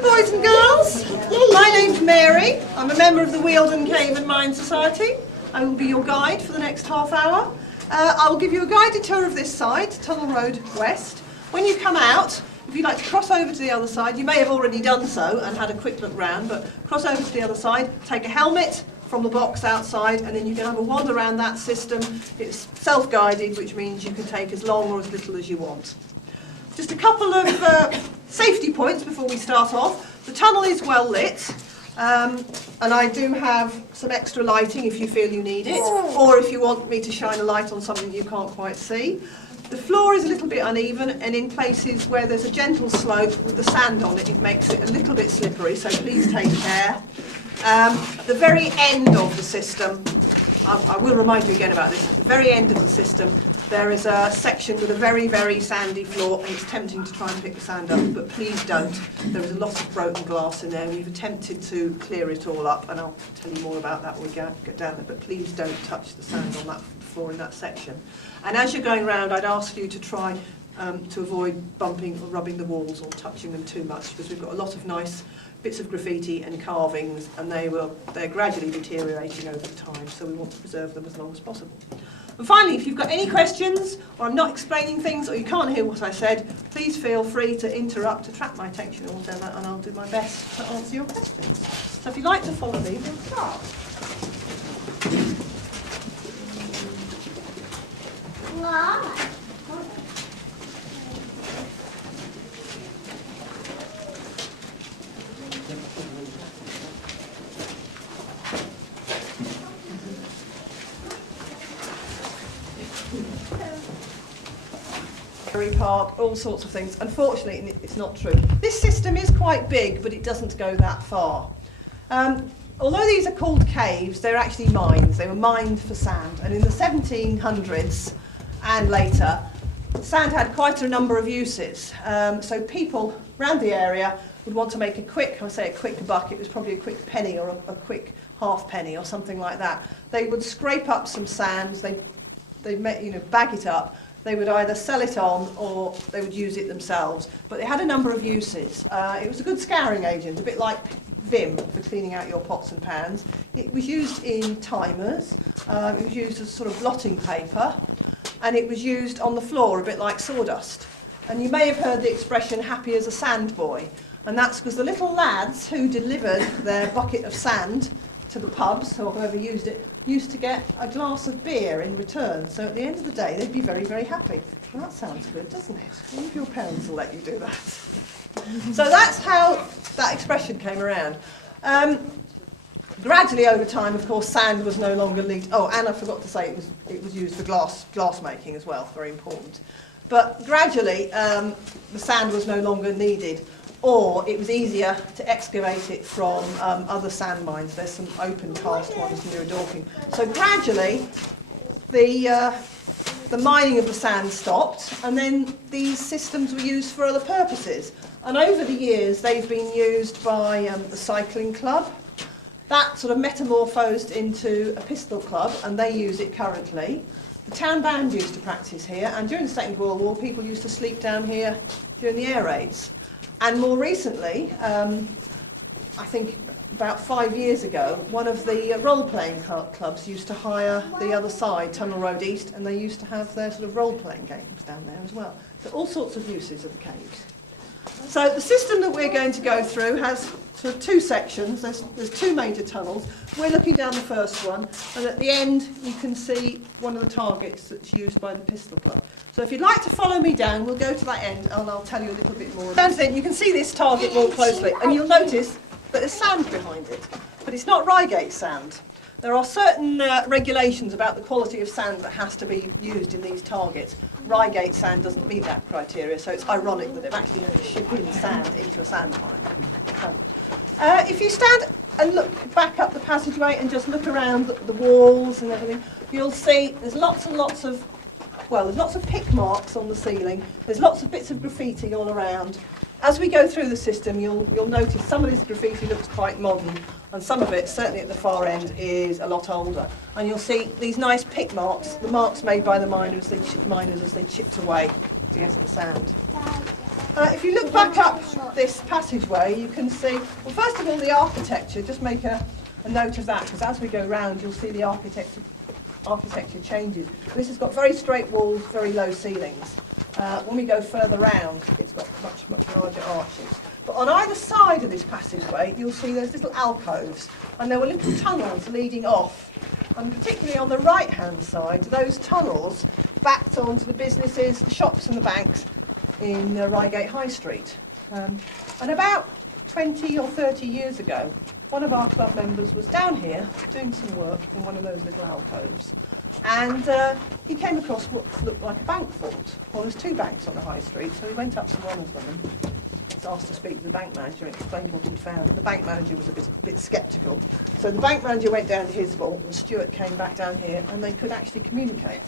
Welcome, boys and girls. My name's Mary. I'm a member of the Wealden Cave and Mine Society. I will be your guide for the next half hour. I will give you a guided tour of this side, Tunnel Road West. When you come out, if you'd like to cross over to the other side, you may have already done so and had a quick look round, but cross over to the other side, take a helmet from the box outside, and then you can have a wander around that system. It's self-guided, which means you can take as long or as little as you want. Just a couple of safety points before we start off. The tunnel is well lit, and I do have some extra lighting if you feel you need it, or if you want me to shine a light on something you can't quite see. The floor is a little bit uneven, and in places where there's a gentle slope with the sand on it, it makes it a little bit slippery, so please take care. At the very end of the system, I will remind you again about this, at the very end of the system there is a section with a very, very sandy floor, and it's tempting to try and pick the sand up, but please don't. There is a lot of broken glass in there, and we've attempted to clear it all up, and I'll tell you more about that when we get down there, but please don't touch the sand on that floor in that section. And as you're going around, I'd ask you to try to avoid bumping or rubbing the walls or touching them too much, because we've got a lot of nice bits of graffiti and carvings, and they're gradually deteriorating over time, so we want to preserve them as long as possible. And finally, if you've got any questions, or I'm not explaining things, or you can't hear what I said, please feel free to interrupt, attract my attention or whatever, and I'll do my best to answer your questions. So if you'd like to follow me, we'll start. Park, all sorts of things. Unfortunately, it's not true. This system is quite big, but it doesn't go that far. Although these are called caves, they're actually mines. They were mined for sand, and in the 1700s and later, sand had quite a number of uses. So people around the area would want to make a quick buck. It was probably a quick penny or a quick halfpenny or something like that. They would scrape up some sand. They'd bag it up. They would either sell it on or they would use it themselves. But it had a number of uses. It was a good scouring agent, a bit like Vim for cleaning out your pots and pans. It was used in timers. It was used as sort of blotting paper. And it was used on the floor, a bit like sawdust. And you may have heard the expression, happy as a sand boy. And that's because the little lads who delivered their bucket of sand to the pubs, or whoever used it, used to get a glass of beer in return. So at the end of the day, they'd be very, very happy. Well, that sounds good, doesn't it? One of your parents will let you do that. So that's how that expression came around. Gradually over time, of course, sand was no longer needed. Oh, and I forgot to say it was used for glass making as well, very important. But gradually, the sand was no longer needed, or it was easier to excavate it from other sand mines. There's some open cast ones near Dorking. So gradually, the mining of the sand stopped, and then these systems were used for other purposes. And over the years, they've been used by the cycling club. That sort of metamorphosed into a pistol club, and they use it currently. The town band used to practice here, and during the Second World War, people used to sleep down here during the air raids. And more recently, I think about 5 years ago, one of the role-playing clubs used to hire the other side, Tunnel Road East, and they used to have their sort of role-playing games down there as well. So all sorts of uses of the caves. So the system that we're going to go through has sort of two sections. There's two major tunnels. We're looking down the first one, and at the end you can see one of the targets that's used by the pistol club. So if you'd like to follow me down, we'll go to that end and I'll tell you a little bit more. Down to the end, you can see this target more closely, and you'll notice that there's sand behind it, but it's not Reigate sand. There are certain regulations about the quality of sand that has to be used in these targets. Reigate sand doesn't meet that criteria, so it's ironic that they've actually had to ship in sand into a sand mine. If you stand and look back up the passageway and just look around the walls and everything, you'll see there's lots and lots of, there's lots of pick marks on the ceiling. There's lots of bits of graffiti all around. As we go through the system, you'll notice some of this graffiti looks quite modern, and some of it, certainly at the far end, is a lot older. And you'll see these nice pick marks, the marks made by the miners as they chipped away to get at the sand. If you look back up this passageway, you can see, well, first of all, the architecture. Just make a note of that, because as we go round, you'll see the architecture changes. This has got very straight walls, very low ceilings. When we go further round, it's got much larger arches. But on either side of this passageway, you'll see there's little alcoves, and there were little tunnels leading off. And particularly on the right-hand side, those tunnels backed onto the businesses, the shops and the banks in Reigate High Street. And about 20 or 30 years ago, one of our club members was down here doing some work in one of those little alcoves. And he came across what looked like a bank vault. Well, there's two banks on the high street, so he went up to one of them and was asked to speak to the bank manager and explain what he'd found. And the bank manager was a bit sceptical. So the bank manager went down to his vault, and Stuart came back down here, and they could actually communicate.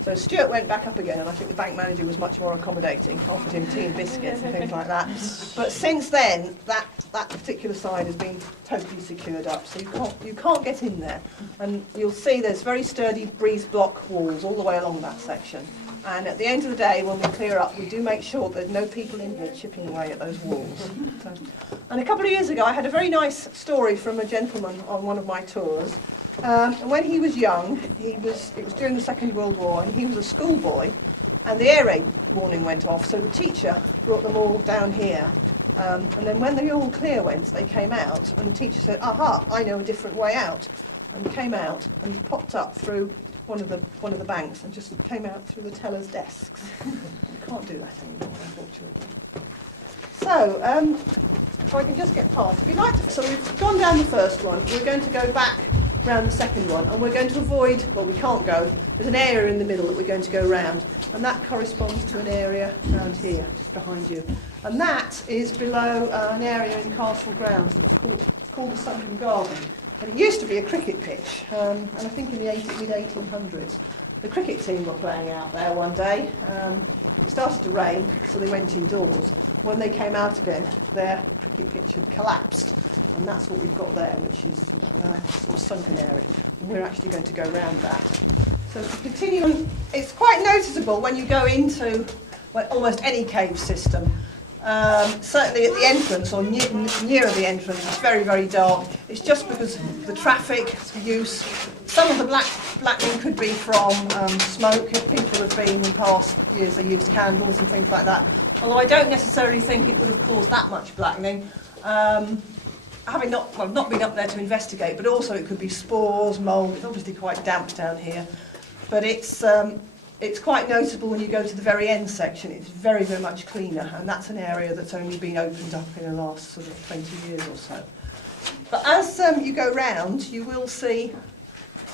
So Stuart went back up again, and I think the bank manager was much more accommodating, offered him tea and biscuits and things like that. But since then, that particular side has been totally secured up, so you can't get in there. And you'll see there's very sturdy breeze block walls all the way along that section. And at the end of the day, when we clear up, we do make sure there's no people in here chipping away at those walls. And a couple of years ago, I had a very nice story from a gentleman on one of my tours. And when he was young, it was during the Second World War, and he was a schoolboy, and the air raid warning went off, so the teacher brought them all down here. And then when the all clear went, they came out, and the teacher said, "Aha, I know a different way out," and came out and popped up through one of the banks and just came out through the tellers' desks. You can't do that anymore, unfortunately. So, if I can just get past, if you'd like to. So we've gone down the first one. We're going to go back round the second one, and we're going to avoid, well, we can't go, there's an area in the middle that we're going to go round, and that corresponds to an area round here, just behind you. And that is below an area in Castle Grounds that's called the Sunken Garden. And it used to be a cricket pitch, and I think in the mid-1800s, the cricket team were playing out there one day. It started to rain, so they went indoors. When they came out again, their cricket pitch had collapsed. And that's what we've got there, which is a sort of sunken area. And we're actually going to go round that. So if we continue on, it's quite noticeable when you go into almost any cave system. Certainly at the entrance, or nearer the entrance, it's very, very dark. It's just because of the traffic use. Some of the blackening could be from smoke. If people have been in past years, they used candles and things like that. Although I don't necessarily think it would have caused that much blackening. Having not been up there to investigate, but also it could be spores, mould. It's obviously quite damp down here, but it's quite noticeable when you go to the very end section. It's very, very much cleaner, and that's an area that's only been opened up in the last sort of 20 years or so. But as you go round, you will see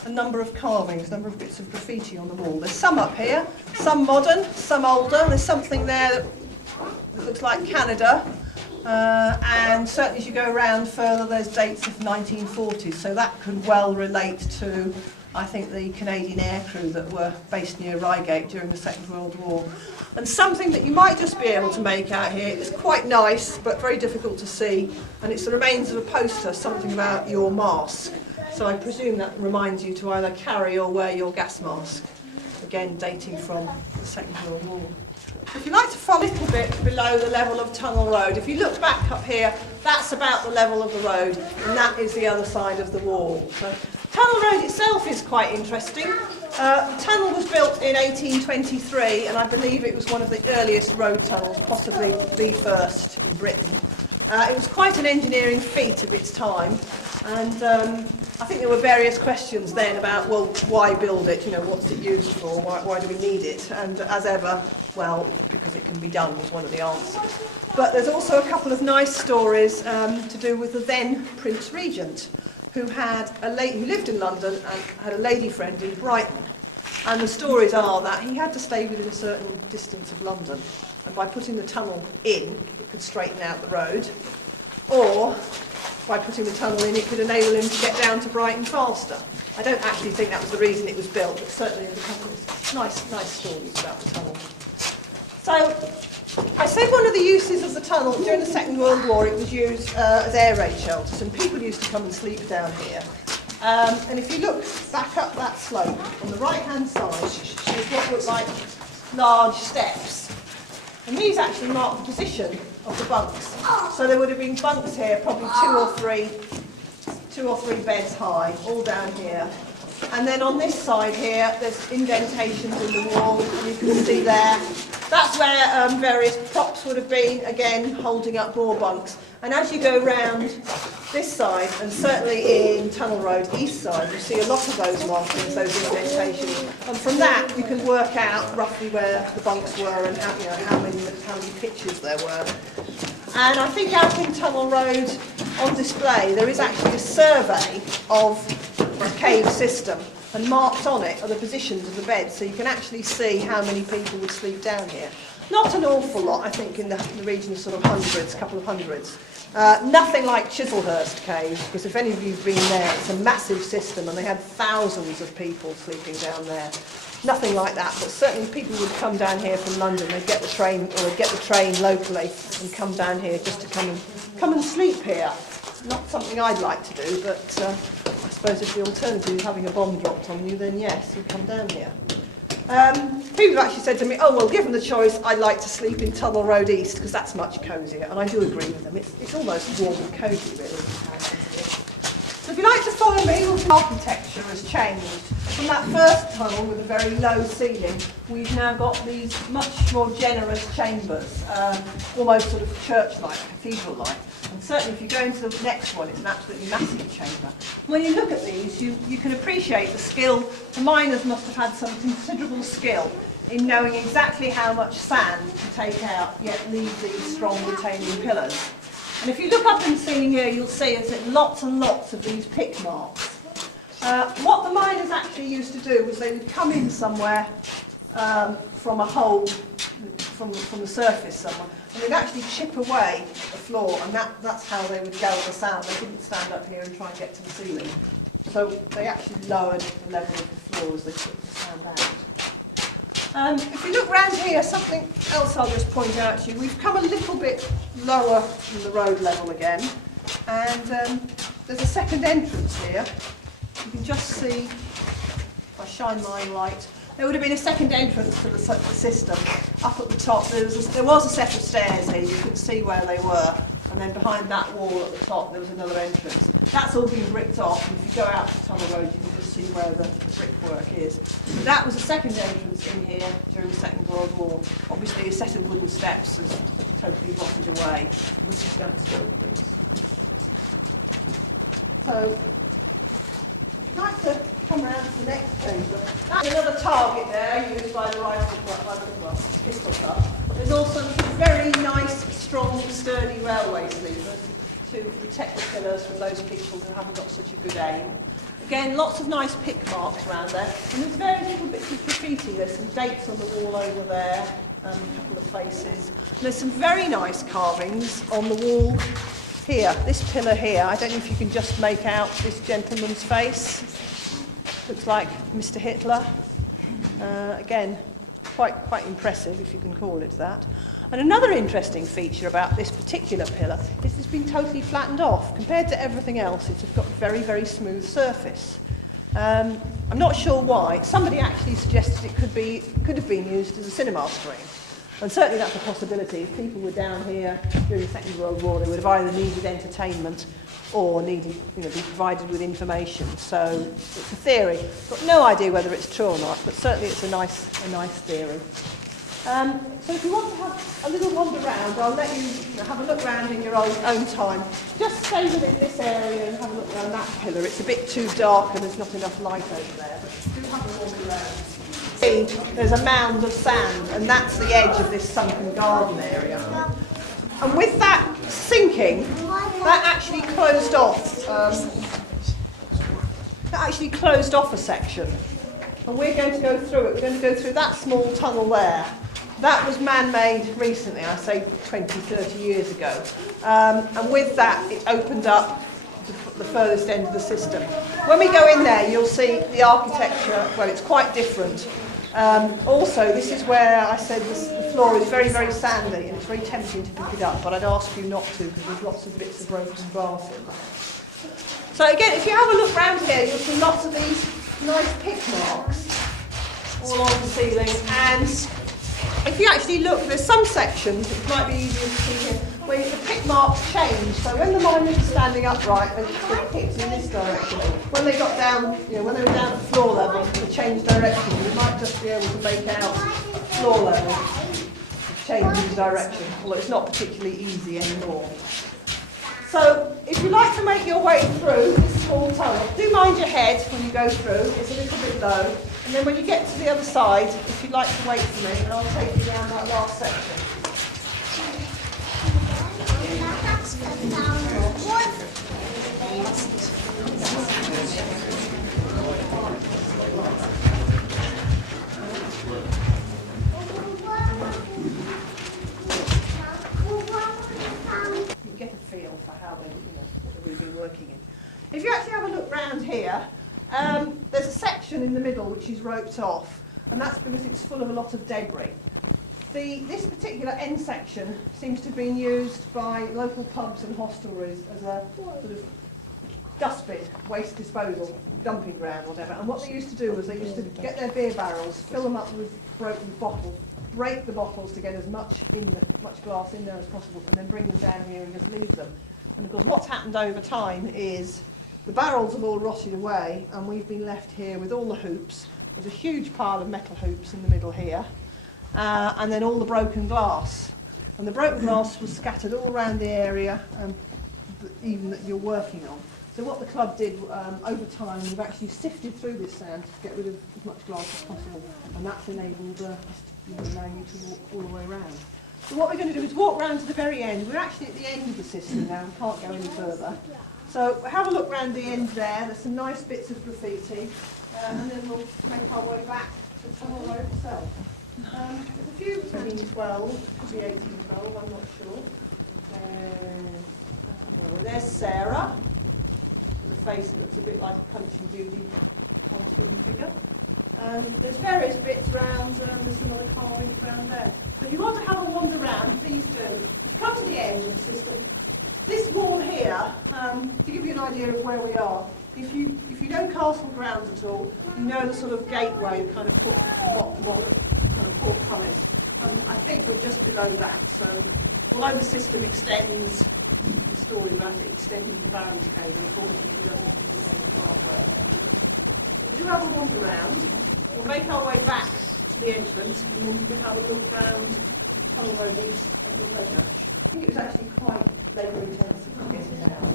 a number of carvings, a number of bits of graffiti on the wall. There's some up here, some modern, some older. There's something there that looks like Canada. And certainly as you go around further, there's dates of 1940s, so that could well relate to, I think, the Canadian aircrew that were based near Reigate during the Second World War. And something that you might just be able to make out here is quite nice, but very difficult to see, and it's the remains of a poster, something about your mask. So I presume that reminds you to either carry or wear your gas mask, again dating from the Second World War. If you'd like to follow a little bit below the level of Tunnel Road, if you look back up here, that's about the level of the road, and that is the other side of the wall. So, Tunnel Road itself is quite interesting. The tunnel was built in 1823, and I believe it was one of the earliest road tunnels, possibly the first in Britain. It was quite an engineering feat of its time, and I think there were various questions then about, well, why build it? You know, what's it used for? Why do we need it? And as ever, well, because it can be done was one of the answers. But there's also a couple of nice stories to do with the then Prince Regent, who lived in London and had a lady friend in Brighton. And the stories are that he had to stay within a certain distance of London, and by putting the tunnel in, it could straighten out the road, or by putting the tunnel in, it could enable him to get down to Brighton faster. I don't actually think that was the reason it was built, but certainly there's a couple of nice stories about the tunnel. So, I said one of the uses of the tunnel during the Second World War, it was used as air raid shelters, and people used to come and sleep down here. And if you look back up that slope, on the right-hand side, there's what look like large steps. And these actually mark the position of the bunks. So there would have been bunks here, probably two or three beds high, all down here. And then on this side here, there's indentations in the wall, and you can see there. That's where various props would have been, again, holding up more bunks. And as you go round this side, and certainly in Tunnel Road east side, you see a lot of those markings, those indentations. And from that, you can work out roughly where the bunks were and how many pitches there were. And I think out in Tunnel Road on display, there is actually a survey of the cave system, and marked on it are the positions of the beds, so you can actually see how many people would sleep down here. Not an awful lot, I think, in the region of sort of hundreds, a couple of hundreds. Nothing like Chislehurst Cave, because if any of you've been there, it's a massive system, and they had thousands of people sleeping down there. Nothing like that, but certainly people would come down here from London. They'd get the train, or they'd get the train locally and come down here just to come and sleep here. Not something I'd like to do, but I suppose if the alternative is having a bomb dropped on you, then yes, you'd come down here. People have actually said to me, oh, well, given the choice, I'd like to sleep in Tunnel Road East, because that's much cosier, and I do agree with them. It's almost warm and cosy, really. So if you'd like to follow me, the architecture has changed. From that first tunnel with a very low ceiling, we've now got these much more generous chambers, almost sort of church-like, cathedral-like. And certainly if you go into the next one, it's an absolutely massive chamber. When you look at these, you can appreciate the skill. The miners must have had some considerable skill in knowing exactly how much sand to take out, yet leave these strong retaining pillars. And if you look up in the ceiling here, you'll see there's lots and lots of these pick marks. What the miners actually used to do was they would come in somewhere from a hole, from the surface somewhere, and they'd actually chip away the floor, and that's how they would gather the sand. They didn't stand up here and try and get to the ceiling. So they actually lowered the level of the floor as they chipped the sand out. If you look round here, something else I'll just point out to you. We've come a little bit lower than the road level again, and there's a second entrance here. You can just see, if I shine my light, there would have been a second entrance to the system up at the top. There was a set of stairs here, you can see where they were, and then behind that wall at the top there was another entrance. That's all been bricked off, and if you go out to Tunnel Road you can just see where the brickwork is. But that was a second entrance in here during the Second World War. Obviously a set of wooden steps has totally rotted away. We'll just go still, please. So, I'd like to come round to the next chamber. That's another target there used by the pistol club. There's also very nice, strong, sturdy railway sleepers to protect the pillars from those people who haven't got such a good aim. Again, lots of nice pick marks around there, and there's very little bits of graffiti. There's some dates on the wall over there, a couple of faces. And there's some very nice carvings on the wall here, this pillar here. I don't know if you can just make out this gentleman's face. Looks like Mr. Hitler. Again, quite impressive, if you can call it that. And another interesting feature about this particular pillar is it's been totally flattened off. Compared to everything else, it's got a very, very smooth surface. I'm not sure why. Somebody actually suggested it could have been used as a cinema screen. And certainly that's a possibility. If people were down here during the Second World War, they would have either needed entertainment or needed, be provided with information. So it's a theory. Got no idea whether it's true or not, but certainly it's a nice theory. So if you want to have a little wander around, I'll let you have a look around in your own time. Just stay within this area and have a look around that pillar. It's a bit too dark and there's not enough light over there, but do have a wander around. See, there's a mound of sand, and that's the edge of this sunken garden area. And with that sinking, that actually closed off a section. And we're going to go through it. We're going to go through that small tunnel there. That was man-made recently, I say 20, 30 years ago. And with that, it opened up the furthest end of the system. When we go in there, you'll see the architecture, well, it's quite different. Also, this is where I said the floor is very, very sandy, and it's very tempting to pick it up, but I'd ask you not to, because there's lots of bits of broken glass in there. So again, if you have a look round here, you'll see lots of these nice pick marks all on the ceiling, and If you actually look, there's some sections, it might be easier to see here, where the pit marks change. So when the miners are standing upright, they get picked in this direction. When they got down, when they were down at floor level, they changed direction. You might just be able to make out at floor level, changing direction, although it's not particularly easy anymore. So if you like to make your way through this small tunnel, do mind your head when you go through, it's a little bit low. And then when you get to the other side, if you'd like to wait for me, and I'll take you down that last section. You get a feel for how they, what we've been working in. If you actually have a look round here, there's a section in the middle which is roped off, and that's because it's full of a lot of debris. This particular end section seems to have been used by local pubs and hostelries as a sort of dustbin, waste disposal, dumping ground, whatever. And what they used to do was they used to get their beer barrels, fill them up with broken bottles, break the bottles to get as much glass in there as possible, and then bring them down here and just leave them. And of course, what's happened over time is the barrels have all rotted away, and we've been left here with all the hoops. There's a huge pile of metal hoops in the middle here, and then all the broken glass. And the broken glass was scattered all around the area, even that you're working on. So what the club did over time, we've actually sifted through this sand to get rid of as much glass as possible, and that's enabled us to allow you to walk all the way around. So what we're going to do is walk round to the very end. We're actually at the end of the system now, we can't go any further. So have a look round the end there, there's some nice bits of graffiti, and then we'll make our way back to the tunnel road itself. There's a few 1812, could be 1812, I'm not sure. Well, there's Sarah, with a face that looks a bit like a Punch and Judy cartoon figure. There's various bits round, there's some other carving around there. So if you want to have a wander round, please do. Come to the end of the system. This wall here, to give you an idea of where we are, if you know Castle grounds at all, you know the sort of gateway, kind of portcullis. I think we're just below that. So although the system extends, the story about it extending the Barons Cave, unfortunately it doesn't extend halfway. So do have a wander around. We'll make our way back to the entrance, and then you can have a look round Tunnel Road East at your leisure. I think it was actually quite labour intensive to get it out.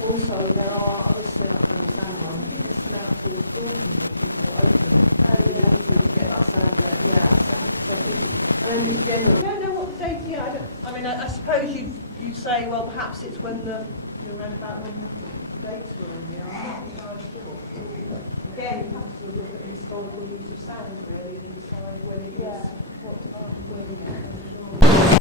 Also, there are other steps on the sand line. I think there's some out towards Wealden, which is more open. Really easy to get that sand out. Yeah. And then just generally, I don't know what the date is. I suppose you'd say, well, perhaps it's when around about when the dates were in there. I'm not sure. Again, you have to look at the historical use of sand, really, and decide when it is, when it is.